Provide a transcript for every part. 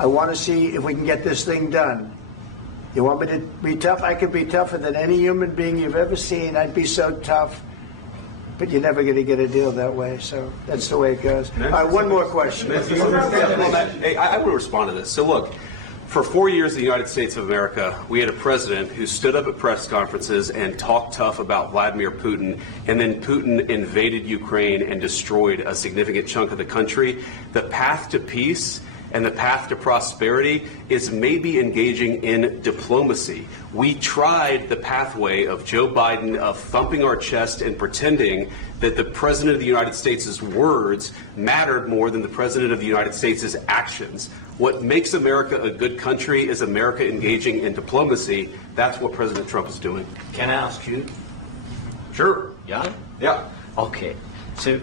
I want to see if we can get this thing done. You want me to be tough? I could be tougher than any human being you've ever seen. I'd be so tough. But you're never going to get a deal that way. So that's the way it goes. All right, one more question. Hey, I want to respond to this. So look, for 4 years in the United States of America, we had a president who stood up at press conferences and talked tough about Vladimir Putin, and then Putin invaded Ukraine and destroyed a significant chunk of the country. The path to peace and the path to prosperity is maybe engaging in diplomacy. We tried the pathway of Joe Biden of thumping our chest and pretending that the President of the United States' words mattered more than the President of the United States' actions. What makes America a good country is America engaging in diplomacy. That's what President Trump is doing. Can I ask you? Sure. Yeah? Yeah. Okay. So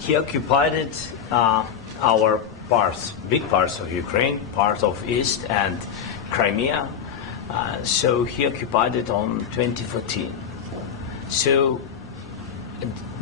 he occupied our parts, big parts of Ukraine, part of East and Crimea. So he occupied it on 2014. So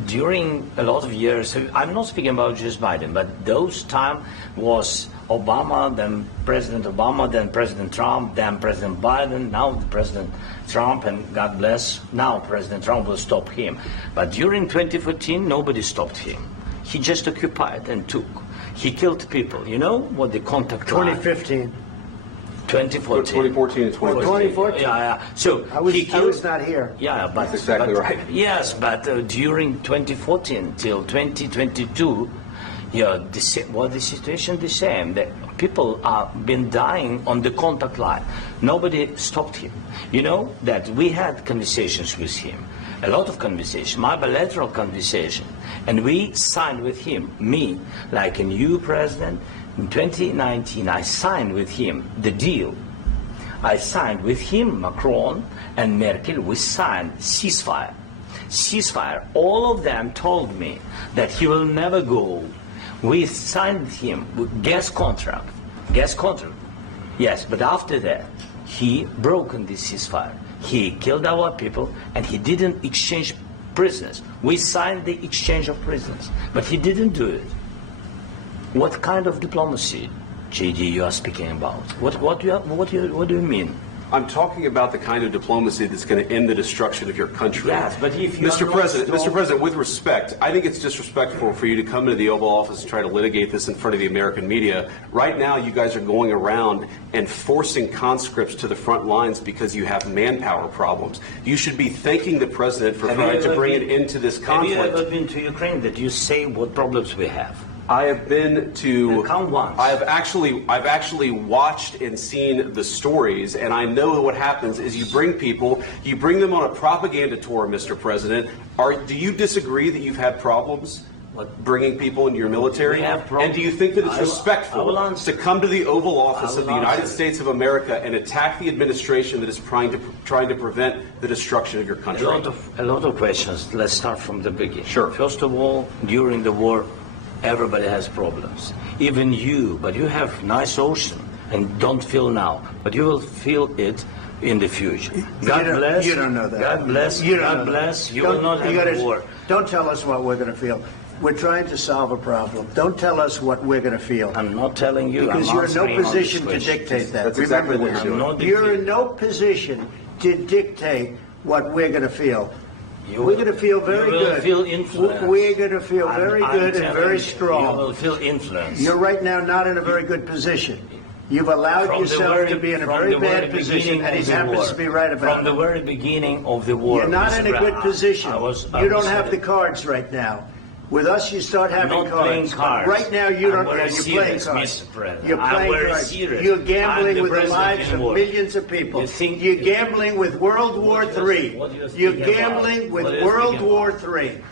during a lot of years, so I'm not speaking about just Biden, but those time was Obama, then President Obama, then President Trump, then President Biden, now President Trump, and God bless, now President Trump will stop him. But during 2014, nobody stopped him. He just occupied and took. He killed people. You know what the contact 2015. 2014. 2014 and 2014. Yeah. So I was not here. Yeah, but that's exactly right. Yes, but during 2014 till 2022, yeah, the situation the same. The people have been dying on the contact line. Nobody stopped him. You know that we had conversations with him, a lot of conversations, my bilateral conversation, and we signed with him, me, like a new president. In 2019, I signed with him the deal. I signed with him, Macron and Merkel, we signed ceasefire. Ceasefire. All of them told me that he will never go. We signed him with gas contract. Gas contract. Yes, but after that, he broken this ceasefire. He killed our people and he didn't exchange prisoners. We signed the exchange of prisoners, but he didn't do it. What kind of diplomacy, JD, you are speaking about? What do you mean? I'm talking about the kind of diplomacy that's going to end the destruction of your country. Yes, but if you Mr. President, with respect, I think it's disrespectful for you to come into the Oval Office and try to litigate this in front of the American media. Right now, you guys are going around and forcing conscripts to the front lines because you have manpower problems. You should be thanking the President for trying to bring an end to this conflict. Have you ever been to Ukraine that you say what problems we have? I have been to. Count once. I've actually watched and seen the stories, and I know what happens is you bring people, you bring them on a propaganda tour, Mr. President. Do you disagree that you've had problems bringing people into your military? And do you think that it's respectful to come to the Oval Office of the United States of America and attack the administration that is trying to prevent the destruction of your country? A lot of questions. Let's start from the beginning. Sure. First of all, during the war, everybody has problems. Even you, but you have nice ocean and don't feel now, but you will feel it in the future. God bless. You don't know that. God bless. God bless. You will not have a war. Don't tell us what we're going to feel. We're trying to solve a problem. Don't tell us what we're going to feel. I'm not telling you. Because you're in no position to dictate that. That's exactly what you're doing. You're in no position to dictate what we're going to feel. We're going to feel very good. You will feel influence. We're going to feel very good and very strong. You will feel influence. You're right now not in a very good position. You've allowed yourself to be in a very bad position, and he happens to be right about it. From the very beginning of the war. You're not in a good position. You don't have the cards right now. With us, you start having cards. Right now, you don't. You're playing cards. You're playing cards. You're gambling with the lives of millions of people. You're gambling with World War III. You're gambling with World War III.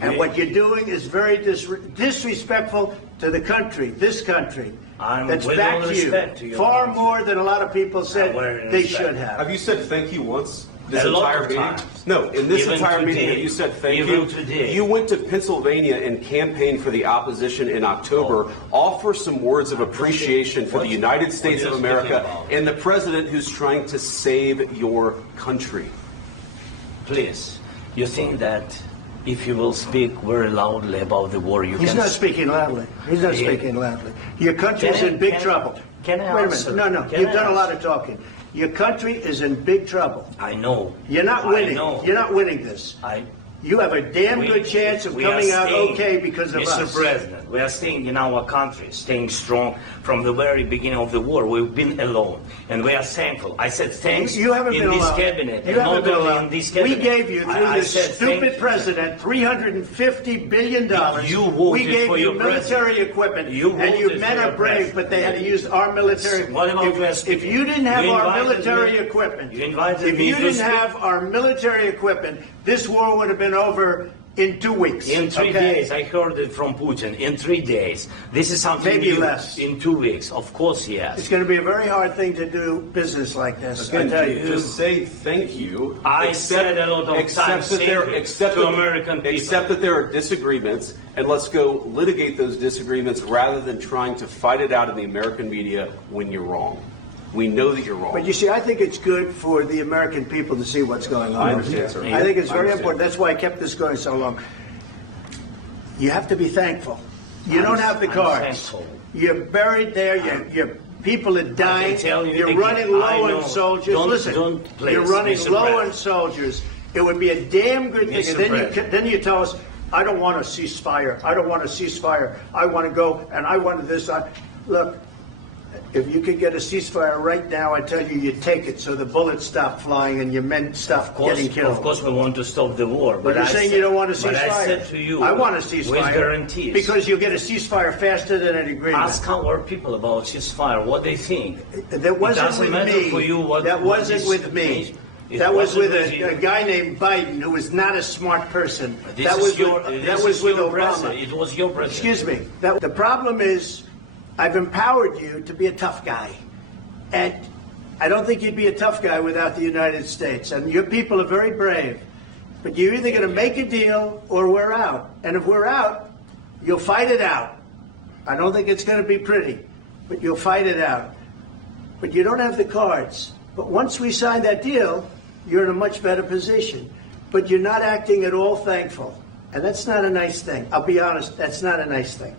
And what you're doing is very disrespectful to the country, this country, that's backed you far more than a lot of people said they should have. Have you said thank you once? This entire meeting? No, in this entire meeting, you said thank you. You went to Pennsylvania and campaigned for the opposition in October. Offer some words of appreciation for the United States of America and the president who's trying to save your country. Please, you think that if you will speak very loudly about the war, you can... He's not speaking loudly. He's not speaking loudly. Your country's in big trouble. Can I Wait a answer? minute. No. You've done a lot of talking. Your country is in big trouble. I know. You're not winning. I know. You're not winning this. You have a damn good chance of coming out okay because of us. Mr. President, we are staying in our country, staying strong from the very beginning of the war. We've been alone, and we are thankful. I said thanks you haven't in been this alone. cabinet. You haven't been alone. In this cabinet. We gave you, through this stupid president, $350 billion. You voted we gave for you your military equipment, and you men are brave, but they had to use our military. What about if you didn't have our military equipment, if you didn't have our military equipment, this war would have been over in 2 weeks. In 3 days, I heard it from Putin. In 3 days. This is something maybe new. Less. In 2 weeks, of course, yes. It's going to be a very hard thing to do business like this. I tell you. Just say thank you. I said a lot of times to American people. Accept that there are disagreements, and let's go litigate those disagreements rather than trying to fight it out in the American media when you're wrong. We know that you're wrong. But you see, I think it's good for the American people to see what's going on. I understand, sir. I think it's very important. That's why I kept this going so long. You have to be thankful. You don't have the cards. You're buried there. Your people are dying. You're running low on soldiers. Listen, you're running low on soldiers. It would be a damn good thing. And then you tell us, I don't want a ceasefire. I don't want a ceasefire. I want to go, and I want this. Look. If you could get a ceasefire right now, I tell you, you take it so the bullets stop flying and your men stop getting killed. Of course, we want to stop the war. But you're saying you don't want a ceasefire. But I said to you, I want a ceasefire. With guarantees. Because you'll get a ceasefire faster than an agreement. Ask our people about ceasefire, what they think. That wasn't with me. That wasn't with me. That was with a guy named Biden, who was not a smart person. That was with Obama. It was your president. Excuse me. The problem is, I've empowered you to be a tough guy. And I don't think you'd be a tough guy without the United States. And your people are very brave. But you're either going to make a deal or we're out. And if we're out, you'll fight it out. I don't think it's going to be pretty, but you'll fight it out. But you don't have the cards. But once we sign that deal, you're in a much better position. But you're not acting at all thankful. And that's not a nice thing. I'll be honest, that's not a nice thing.